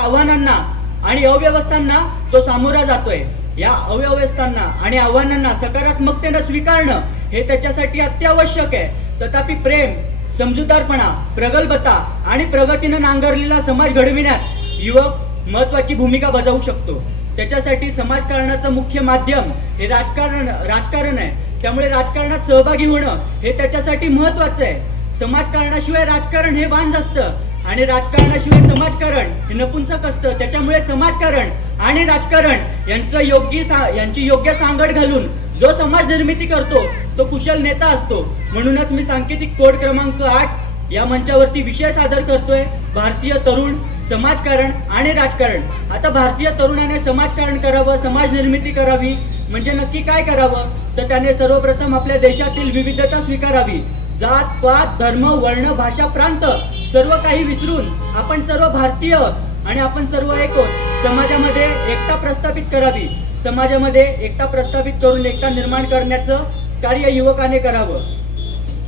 आव्हानांना आणि अव्यवस्थांना तो सामोरा जातोय। या अव्यवस्थांना आणि आव्हानांना सकारात्मकतेने स्वीकारणं हे त्याच्यासाठी अत्यावश्यक आहे। तथापि प्रेम, समजूतदारपणा, प्रगल्भता आणि प्रगतीने नांगरलेला समाज घडविण्यात युवक महत्वाची भूमिका बजावू शकतो। त्याच्यासाठी समाजकारणाचं मुख्य माध्यम हे राजकारण आहे। त्यामुळे राजकारणात सहभागी होणं हे त्याच्यासाठी महत्वाचं आहे। समाजकारणाशिवाय राजकारण हे बांज असतं आणि राजकारणाशिवाय समाजकारण हे नपुंसक असतं। त्याच्यामुळे समाजकारण आणि राजकारण यांची योग्य सांगड घालून जो समाज निर्मिती करतो तो कुशल नेता असतो। म्हणूनच मी सांकेतिक कोड क्रमांक 8 या मंचावरती विषय सादर करतोय, भारतीय तरुण, समाजकारण आणि राजकारण। आता भारतीय तरुणाने समाजकारण करावं, समाज निर्मिती करावी म्हणजे नक्की काय करावं? तर त्याने सर्वप्रथम आपल्या देशातील विविधता स्वीकारावी। जात, पात, धर्म, वर्ण, भाषा, प्रांत सर्व काही विसरून आपण सर्व भारतीय आणि आपण सर्व एक आहोत। समाजामध्ये एकता प्रस्थापित करावी। समाजामध्ये एकता प्रस्थापित करून एकता निर्माण करण्याचं कार्य युवकाने करावं।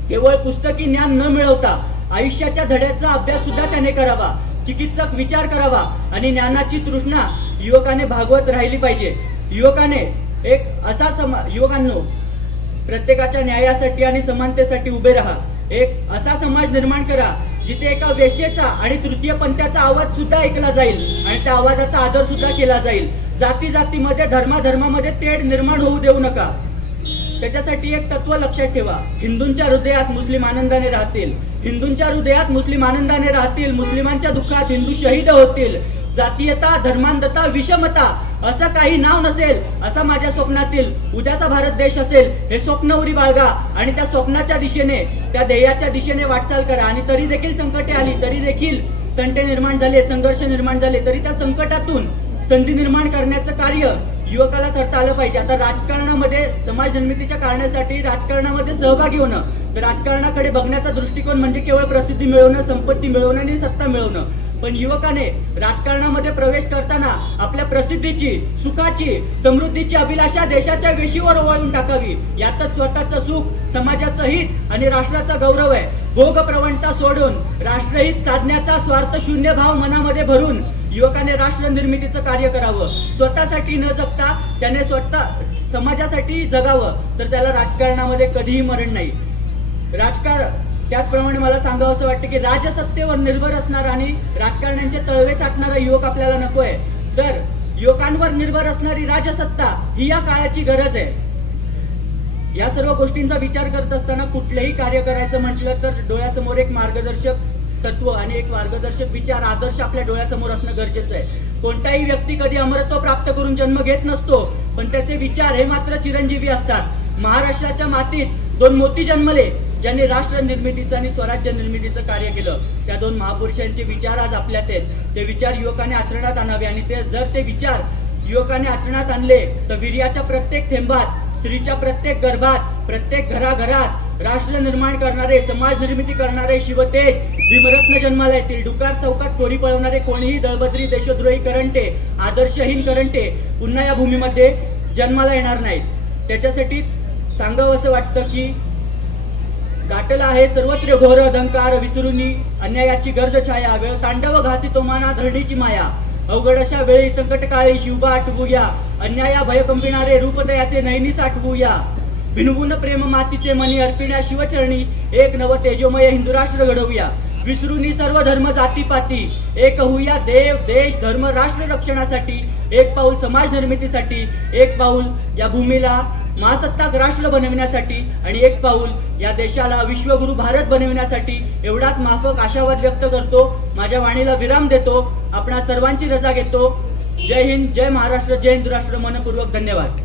केवळ पुस्तकी ज्ञान न मिळवता आयुष्याच्या धड्याचा अभ्यास सुद्धा त्याने करावा। चिकित्सक विचार करावा आणि ज्ञानाची तृष्णा युवकाने भागवत राहिली पाहिजे। युवकांनो, प्रत्येकाच्या न्यायासाठी आणि समानतेसाठी उभे राहा। एक असा समाज निर्माण करा जिथे एका वेश्येचा आणि तृतीय पंथाचा आवाज सुद्धा ऐकला जाईल आणि त्या आवाजाचा आदर सुद्धा केला जाईल। जाती जातीमध्ये, धर्मामध्ये तेढ निर्माण होऊ देऊ नका। त्याच्यासाठी एक तत्व लक्षात ठेवा, हिंदूंच्या हृदयात मुस्लिम आनंदाने राहतील, हिंदूंच्या हृदयात मुस्लिम आनंदाने राहतील, मुस्लिमांच्या दुःखात हिंदू शहीद होतील। जातीयता, धर्मांधता, विषमता असं काही नाव नसेल असा माझ्या स्वप्नातील उद्याचा भारत देश असेल हे स्वप्न उरी बाळगा आणि त्या स्वप्नाच्या दिशेने, त्या ध्येयाच्या दिशेने वाटचाल करा। आणि तरी देखील संकटे आली, तरी देखील तंटे निर्माण झाले, संघर्ष निर्माण झाले, तरी त्या संकटातून संधी निर्माण करण्याचं कार्य युवकाला करता आलं पाहिजे। आता राजकारणामध्ये, समाज निर्मितीच्या कारणासाठी राजकारणामध्ये सहभागी होणं, तर राजकारणाकडे बघण्याचा दृष्टिकोन म्हणजे केवळ प्रसिद्धी मिळवणं, संपत्ती मिळवणं आणि सत्ता मिळवणं। पण युवकाने राजकारणामध्ये प्रवेश करताना आपल्या प्रसिद्धीची, सुखाची, समृद्धीची अभिलाषा देशाच्या वेशीवर ओवाळून टाकावी। यातच स्वतःचं सुख, समाजाचं हित आणि राष्ट्राचा गौरव आहे। भोग प्रवणता सोडून राष्ट्रहित साधण्याचा स्वार्थ शून्य भाव मनामध्ये भरून युवकाने राष्ट्र निर्मितीचं कार्य करावं। स्वतःसाठी न जगता त्याने स्वतः समाजासाठी जगावं, तर त्याला राजकारणामध्ये कधीही मरण नाही। त्याचप्रमाणे मला सांगावं असं वाटतं की राजसत्तेवर निर्भर असणारा आणि राजकारण्यांचे तळवे चाटणारा युवक आपल्याला नकोय, तर युवकांवर निर्भर असणारी राजसत्ता ही या काळाची गरज आहे। या सर्व गोष्टींचा विचार करत असताना कुठलेही कार्य करायचं म्हटलं तर डोळ्यासमोर एक मार्गदर्शक तत्व आणि एक मार्गदर्शक विचार, आदर्श आपल्या डोळ्यासमोर असणं गरजेचं आहे। कोणताही व्यक्ती कधी अमरत्व प्राप्त करून जन्म घेत नसतो, पण त्याचे विचार हे मात्र चिरंजीवी असतात। महाराष्ट्राच्या मातीत 2 मोती जन्मले ज्यांनी राष्ट्र निर्मितीचं आणि स्वराज्य निर्मितीचं कार्य केलं। त्या 2 महापुरुषांचे विचार आज आपल्यात आहेत। ते विचार युवकाने आचरणात आणावे आणि जर ते विचार युवकाने आचरणात आणले तर वीर्याच्या प्रत्येक थेंबात, स्त्रीच्या प्रत्येक गर्भात, प्रत्येक घराघरात राष्ट्र निर्माण करणारे, समाज निर्मिती करणारे शिवतेज भीमरत्न जन्माला येतील। डुकार चौकात कोरी पळवणारे कोणीही दळबद्री, देशद्रोही करंटे, आदर्शहीन करंटे पुन्हा या भूमीमध्ये जन्माला येणार नाहीत। त्याच्यासाठी सांगावं असं वाटतं की गाठला आहे सर्वत्र घोर अधंकार, विसरुनी अन्यायाची गर्द छाया, वेळ तांडव घासी तो माना धरणीची माया। अवघड अशा वेळी संकट काळी शिवबा आठवूया, अन्याया भय कंपिणारे रूपदयाचे नयनी साठवूया। भिनवून प्रेम मातीचे मनी अर्पिण्या शिवचरणी, एक नव तेजोमय हिंदू राष्ट्र घडवूया। विसरुनी सर्व धर्म जातीपाती, एक होऊया देव, देश, धर्म, राष्ट्र रक्षणासाठी। एक पाऊल समाज निर्मितीसाठी, एक पाऊल या भूमीला महासत्ताक राष्ट्र बनविण्यासाठी आणि एक पाऊल या देशाला विश्वगुरु भारत बनविण्यासाठी। एवढाच माफक आशावाद व्यक्त करतो, माझ्या वाणीला विराम देतो, आपणा सर्वांची रजा घेतो। जय हिंद, जय महाराष्ट्र, जय हिंदू राष्ट्र। मनपूर्वक धन्यवाद।